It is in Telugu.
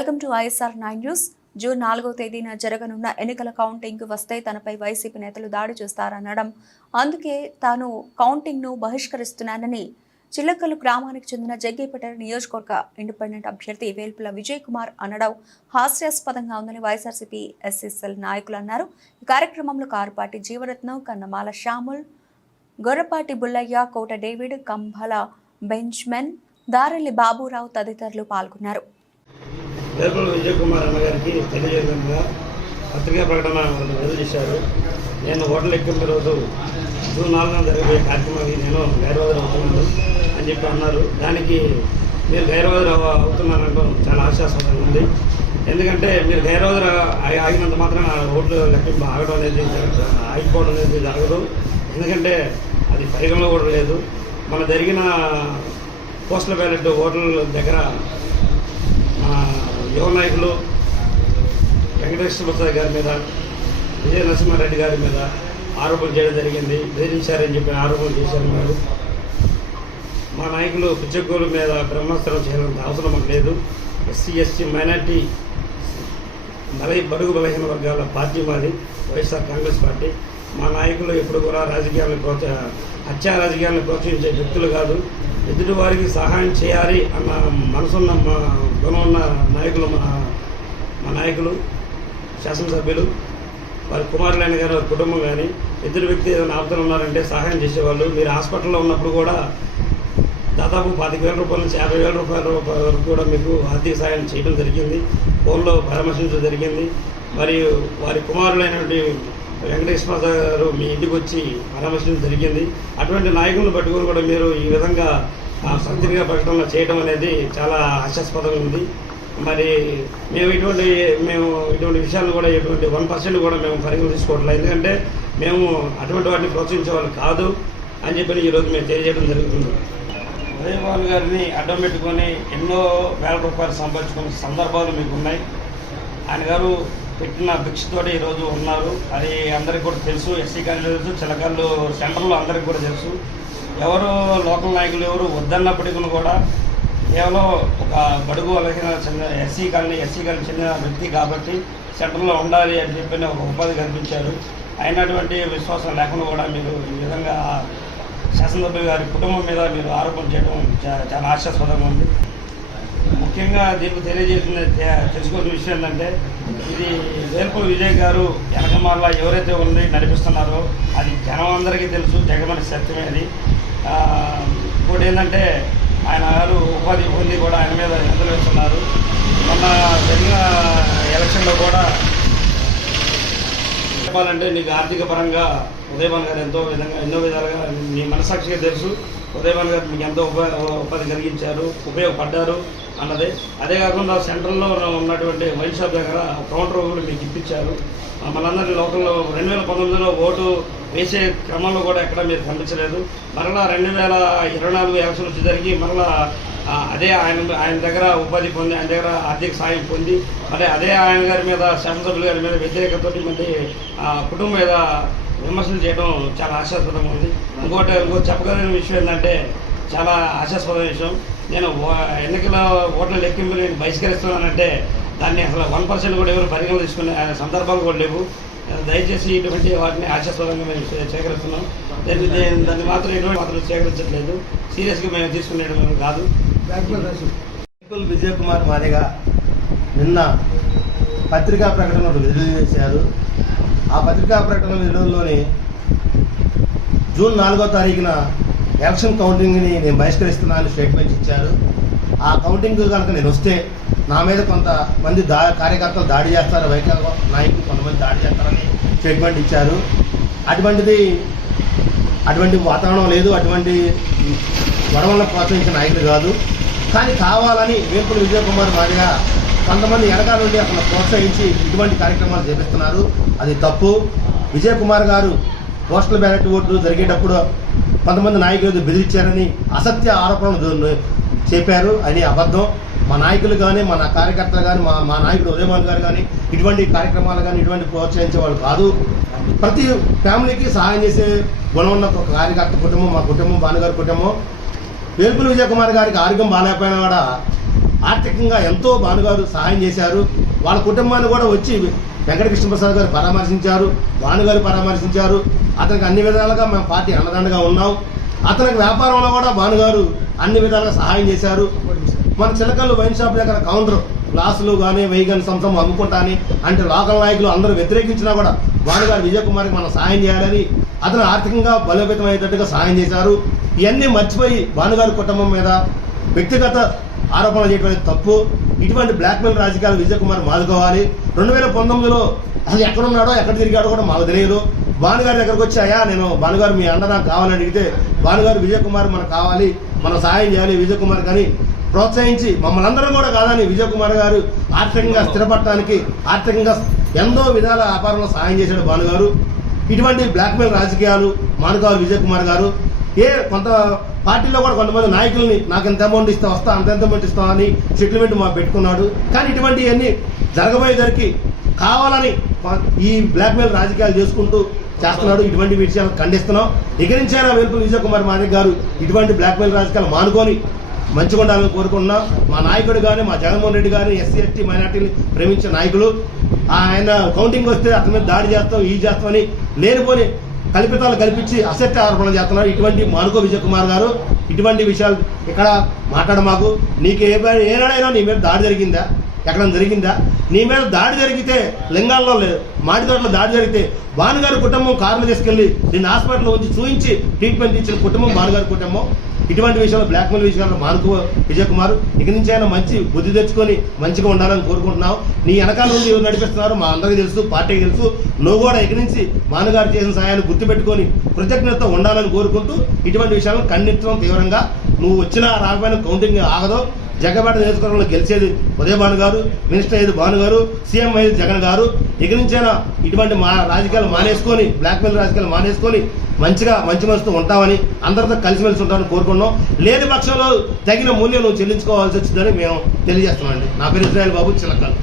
Welcome to ISR 9 news. June 4వ తేదీన జరగనున్న ఎన్నికల కౌంటింగ్ వస్తే తనపై వైసీపీ నేతలు దాడి చేస్తారనడం, అందుకే తాను కౌంటింగ్ను బహిష్కరిస్తున్నానని చిల్లకల్లు గ్రామానికి చెందిన జగ్గేపేట నియోజకవర్గ ఇండిపెండెంట్ అభ్యర్థి వేల్పుల విజయ్ కుమార్ అనడం హాస్యాస్పదంగా ఉందని వైఎస్ఆర్సీపీ SSL నాయకులు అన్నారు. ఈ కార్యక్రమంలో కారుపాటి జీవరత్నం, కన్నమాల శ్యాముల్, గొర్రపాటి బుల్లయ్య, కోట డేవిడ్, కంభల బెంచ్మెన్, దారెల్లి బాబురావు తదితరులు పాల్గొన్నారు. వేల్పుల విజయ్ కుమార్ అన్నగారికి తెలియజేయడంగా పత్రికా ప్రకటన విడుదల చేశారు. నేను ఓట్ల లెక్కింపు రోజు జూన్ 4న జరిగే కార్యక్రమానికి నేను గైర్హాజరు అవుతున్నాను అని చెప్పి అన్నారు. దానికి మీరు గైర్హాజరు అవుతున్నారంటూ చాలా ఆశాస్పదంగా ఉంది. ఎందుకంటే మీరు గైర్హాజరు ఆగినంత మాత్రం ఓట్లు లెక్కింపు ఆగడం అనేది ఆగిపోవడం అనేది జరగదు. ఎందుకంటే అది పరిగణలో కూడా లేదు. మన జరిగిన పోస్టల్ బ్యాలెట్ ఓట్ల దగ్గర యువ నాయకులు వెంకటేశ్వర ప్రసాద్ గారి మీద, విజయ నరసింహారెడ్డి గారి మీద ఆరోపణలు చేయడం జరిగింది. బెదిరించారని చెప్పి ఆరోపణలు చేశారు. మీరు మా నాయకులు పిచ్చగోలు మీద బ్రహ్మాస్త్రం చేయాలంత అవసరం మాకు లేదు. SC మైనార్టీ బడుగు బలహీన వర్గాల పార్టీ మాది వైఎస్ఆర్ కాంగ్రెస్ పార్టీ. మా నాయకులు ఎప్పుడు కూడా హత్యా రాజకీయాలను ప్రోత్సహించే వ్యక్తులు కాదు. ఎదుటి వారికి సహాయం చేయాలి అన్న మనసున్న గుణం ఉన్న నాయకులు మా నాయకులు, శాసనసభ్యులు, వారి కుమారులైన గారు, వారి కుటుంబం కానీ ఎదురు వ్యక్తి ఏదైనా ఆపదలు ఉన్నారంటే సహాయం చేసేవాళ్ళు. మీరు హాస్పిటల్లో ఉన్నప్పుడు కూడా దాదాపు 25,000 రూపాయల నుంచి 50,000 రూపాయల వరకు కూడా మీకు ఆర్థిక సహాయం చేయడం జరిగింది. ఫోన్లో పరామర్శించడం జరిగింది. మరియు వారి కుమారులైనటువంటి వెంకటేశ్వర గారు మీ ఇంటికి వచ్చి పరామర్శించడం జరిగింది. అటువంటి నాయకులను పట్టుకొని కూడా మీరు ఈ విధంగా సంతృప్తిగా ప్రకటన చేయడం అనేది చాలా హాస్యాస్పదంగా ఉంది. మరి మేము ఇటువంటి విషయాలను కూడా ఎటువంటి 1% కూడా మేము పరిగణన తీసుకోవట్లేదు. ఎందుకంటే మేము అటువంటి వాటిని ప్రోత్సహించే వాళ్ళు కాదు అని చెప్పి ఈరోజు మేము తెలియజేయడం జరుగుతుంది. ఉదయభాను గారిని అడ్డం పెట్టుకొని ఎన్నో వేల రూపాయలు సంపాదించుకునే సందర్భాలు మీకు ఉన్నాయి. ఆయన గారు పెట్టిన భిక్షతోటి ఈరోజు ఉన్నారు. అది అందరికీ కూడా తెలుసు. SC కాలనీ తెలుసు, చిలకల్లు సెంటర్లో అందరికీ కూడా తెలుసు. ఎవరు లోకల్ నాయకులు ఎవరు వద్దన్నప్పటికీ కూడా కేవలం ఒక బడుగు బలహీన చెందిన SC కాలనీ చెందిన వ్యక్తి కాబట్టి సెంటర్లో ఉండాలి అని చెప్పి ఒక ఉపాధి కల్పించారు. అయినటువంటి విశ్వాసం లేకుండా కూడా మీరు ఈ విధంగా శాసనసభ్యులు గారి కుటుంబం మీద మీరు ఆరోపణ చేయడం చాలా ఆశాస్పదంగా ఉంది. ముఖ్యంగా దీనికి తెలుసుకున్న విషయం ఏంటంటే, ఇది వేల్పుల విజయ్ గారు వెనకమాల ఎవరైతే ఉండి నడిపిస్తున్నారో అది జనం అందరికీ తెలుసు, జగమని సత్యమే. అది ఇంకోటి ఏంటంటే ఆయన గారు ఉపాధి పొంది కూడా ఆయన మీద నిందలు వేస్తున్నారు. మొన్న జరిగిన ఎలక్షన్లో కూడా చెప్పాలంటే నీకు ఆర్థిక పరంగా ఉదయభాను గారు ఎన్నో విధాలుగా మీ మనసాక్షిగా తెలుసు. ఉదయభాను గారు మీకు ఎంతో ఉపాధి కలిగించారు, ఉపయోగపడ్డారు అన్నదే. అదే కాకుండా సెంట్రల్లో ఉన్నటువంటి వైన్ షాప్ దగ్గర కౌంటర్ కూడా మీకు ఇప్పించారు. మనందరి లోకల్లో 2019లో ఓటు వేసే క్రమంలో కూడా ఎక్కడ మీరు కనిపించలేదు. మరలా 2024 ఎలక్షన్ వచ్చి జరిగి మరలా అదే ఆయన దగ్గర ఉపాధి పొంది, ఆయన దగ్గర ఆర్థిక సాయం పొంది, మరి అదే ఆయన గారి మీద, శాసనసభ్యుల గారి మీద వ్యతిరేకతతో మళ్ళీ కుటుంబం మీద విమర్శలు చేయడం చాలా ఆశాస్పదంగా ఉంది. ఇంకోటి చెప్పగలిగిన విషయం ఏంటంటే, చాలా ఆశాస్పదమైన విషయం, నేను ఎన్నికల ఓట్ల లెక్కింపు నేను బహిష్కరిస్తున్నానంటే దాన్ని అసలు 1% కూడా ఎవరు పరిగణన తీసుకునే సందర్భాలు కూడా లేవు. దయచేసి ఇటువంటి వాటిని ఆశాస్పదంగా మేము సేకరిస్తున్నాం. దాన్ని మాత్రం ఎటువంటి సేకరించట్లేదు. సీరియస్గా మేము తీసుకునేది కాదు. వేల్పుల విజయ్ కుమార్ మాదిగా నిన్న పత్రికా ప్రకటన విడుదల చేశారు. ఆ పత్రికా ప్రకటన విడుదలలోని జూన్ 4వ తారీఖున ఎలక్షన్ కౌంటింగ్ని నేను బహిష్కరిస్తున్నానని స్టేట్మెంట్ ఇచ్చారు. ఆ కౌంటింగ్ కనుక నేను వస్తే నా మీద కొంతమంది కార్యకర్తలు దాడి చేస్తారు, వైకాపా నాయకులు కొంతమంది దాడి చేస్తారని స్టేట్మెంట్ ఇచ్చారు. అటువంటి వాతావరణం లేదు, అటువంటి గొడవలను ప్రోత్సహించిన నాయకులు కాదు. కానీ కావాలని వేల్పుల విజయ్ కుమార్ మాదిగా కొంతమంది వెనకాల నుండి అతను ప్రోత్సహించి ఇటువంటి కార్యక్రమాలు చేపిస్తున్నారు. అది తప్పు. విజయ్ కుమార్ గారు పోస్టల్ బ్యాలెట్ ఓట్లు జరిగేటప్పుడు కొంతమంది నాయకులు బెదిరించారని అసత్య ఆరోపణలు చెప్పారు. అని అబద్ధం. మా నాయకులు కానీ, మన కార్యకర్తలు కానీ, మా నాయకుడు ఉదయభాను గారు కానీ ఇటువంటి కార్యక్రమాలు కానీ ఇటువంటి ప్రోత్సహించే వాళ్ళు కాదు. ప్రతి ఫ్యామిలీకి సహాయం చేసే గుణం ఉన్న ఒక కార్యకర్త కుటుంబం మా కుటుంబం, భానుగారి కుటుంబం. వేల్పుల విజయ్ కుమార్ గారికి ఆరోగ్యం బాగాలేకపోయినా కూడా ఆర్థికంగా ఎంతో భానుగారు సహాయం చేశారు. వాళ్ళ కుటుంబాన్ని కూడా వచ్చి వెంకటకృష్ణ ప్రసాద్ గారు పరామర్శించారు, భానుగారు పరామర్శించారు. అతనికి అన్ని విధాలుగా మేము పార్టీ అండదండగా ఉన్నాం. అతనికి వ్యాపారంలో కూడా భానుగారు అన్ని విధాలుగా సహాయం చేశారు. మన చిలకల్లు వైన్ షాప్ దగ్గర కౌంటర్ గ్లాసులు కానీ వెయ్యి కానీ సంవత్సరం అమ్ముకుంటాని అంటే లోకల్ నాయకులు అందరూ వ్యతిరేకించినా కూడా భానుగారు విజయ్ కుమార్కి మనం సహాయం చేయాలని అతను ఆర్థికంగా బలోపేతం అయ్యేటట్టుగా సహాయం చేశారు. ఇవన్నీ మర్చిపోయి భానుగారి కుటుంబం మీద వ్యక్తిగత ఆరోపణలు చేయడం తప్పు. ఇటువంటి బ్లాక్మెయిల్ రాజకీయాలు విజయ్ కుమార్ మాదుకోవాలి. 2019లో అసలు ఎక్కడున్నాడో ఎక్కడ తిరిగాడో కూడా మాకు తెలియదు. భానుగారి దగ్గరకు వచ్చి అయ్యా నేను భానుగారు మీ అండ నాకు కావాలని అడిగితే భానుగారు విజయ్ కుమార్ మనకు కావాలి, మనం సహాయం చేయాలి విజయ్ కుమార్ కానీ ప్రోత్సహించి మమ్మల్ని అందరం కూడా కాదని విజయ్ కుమార్ గారు ఆర్థికంగా స్థిరపడటానికి ఆర్థికంగా ఎంతో విధాల వ్యాపారంలో సహాయం చేశాడు భానుగారు. ఇటువంటి బ్లాక్మెయిల్ రాజకీయాలు మానుకోవాలి విజయ్ కుమార్ గారు. కొంత పార్టీలో కూడా కొంతమంది నాయకుల్ని నాకు ఎంత అమౌంట్ ఇస్తా వస్తా అంత అమౌంట్ ఇస్తామని సెటిల్మెంట్ మా పెట్టుకున్నాడు. కానీ ఇటువంటివన్నీ జరగబోయేసరికి కావాలని ఈ బ్లాక్మెయిల్ రాజకీయాలు చేసుకుంటూ చేస్తున్నాడు. ఇటువంటి విషయాలు ఖండిస్తున్నాం. ఇక నుంచైనా వేల్పుల విజయ్ కుమార్ మాదిక్ గారు ఇటువంటి బ్లాక్మెయిల్ రాజకీయాలు మానుకొని మంచిగా ఉండాలని కోరుకుంటున్నాం. మా నాయకుడు కానీ మా జగన్మోహన్ రెడ్డి కానీ ఎస్సీ ఎస్టీ మైనార్టీని ప్రేమించే నాయకులు ఆయన కౌంటింగ్ వస్తే అతని మీద దాడి చేస్తాం ఈ చేస్తామని లేనిపోని కల్పితాలు కల్పించి అసత్య ఆరోపణలు చేస్తున్నారు. ఇటువంటి మానుకో విజయ్ కుమార్ గారు ఇటువంటి విషయాలు ఇక్కడ మాట్లాడ మాకు. నీకు ఏనాడైనా నీ మీద దాడి జరిగిందా, ఎక్కడ జరిగిందా? నీ మీద దాడి జరిగితే లింగాల్లో మాటితోటలో దాడి జరిగితే భానుగారి కుటుంబం కారును తీసుకెళ్లి నిన్ను హాస్పిటల్లో ఉంచి చూపించి ట్రీట్మెంట్ ఇచ్చిన కుటుంబం భానుగారి కుటుంబం. ఇటువంటి విషయాలు బ్లాక్మెయిల్ విషయాల్లో మానుకో విజయ్ కుమార్. ఇక నుంచి అయినా మంచి బుద్ధి తెచ్చుకొని మంచిగా ఉండాలని కోరుకుంటున్నాం. నీ వెనకాల నుండి ఎవరు నడిపిస్తున్నారు మా అందరికీ తెలుసు, పార్టీకి తెలుసు. నువ్వు కూడా ఇక నుంచి భానుగారు చేసిన సహాయాన్ని గుర్తుపెట్టుకొని కృతజ్ఞతతో ఉండాలని కోరుకుంటూ ఇటువంటి విషయాలను ఖండించడం తీవ్రంగా. నువ్వు వచ్చినా రాకపోయినా కౌంటింగ్ ఆగదు. జగ్గపేట నియోజకవర్గంలో గెలిచేది ఉదయ భానుగారు, మినిస్టర్ అయ్యేది భానుగారు, సీఎం అయ్యేది జగన్ గారు. ఇక నుంచైనా ఇటువంటి రాజకీయాలు మానేసుకొని బ్లాక్మెయిల్ రాజకీయాలు మానేసుకొని మంచిగా మంచి మనసుతో ఉంటామని అందరితో కలిసిమెలిసి ఉంటామని కోరుకున్నాం. లేని పక్షంలో తగిన మూల్యం నువ్వు చెల్లించుకోవాల్సి వచ్చిందని మేము తెలియజేస్తున్నామండి. నా పేరు ఇజ్రాయల్ బాబు, చిలకల్.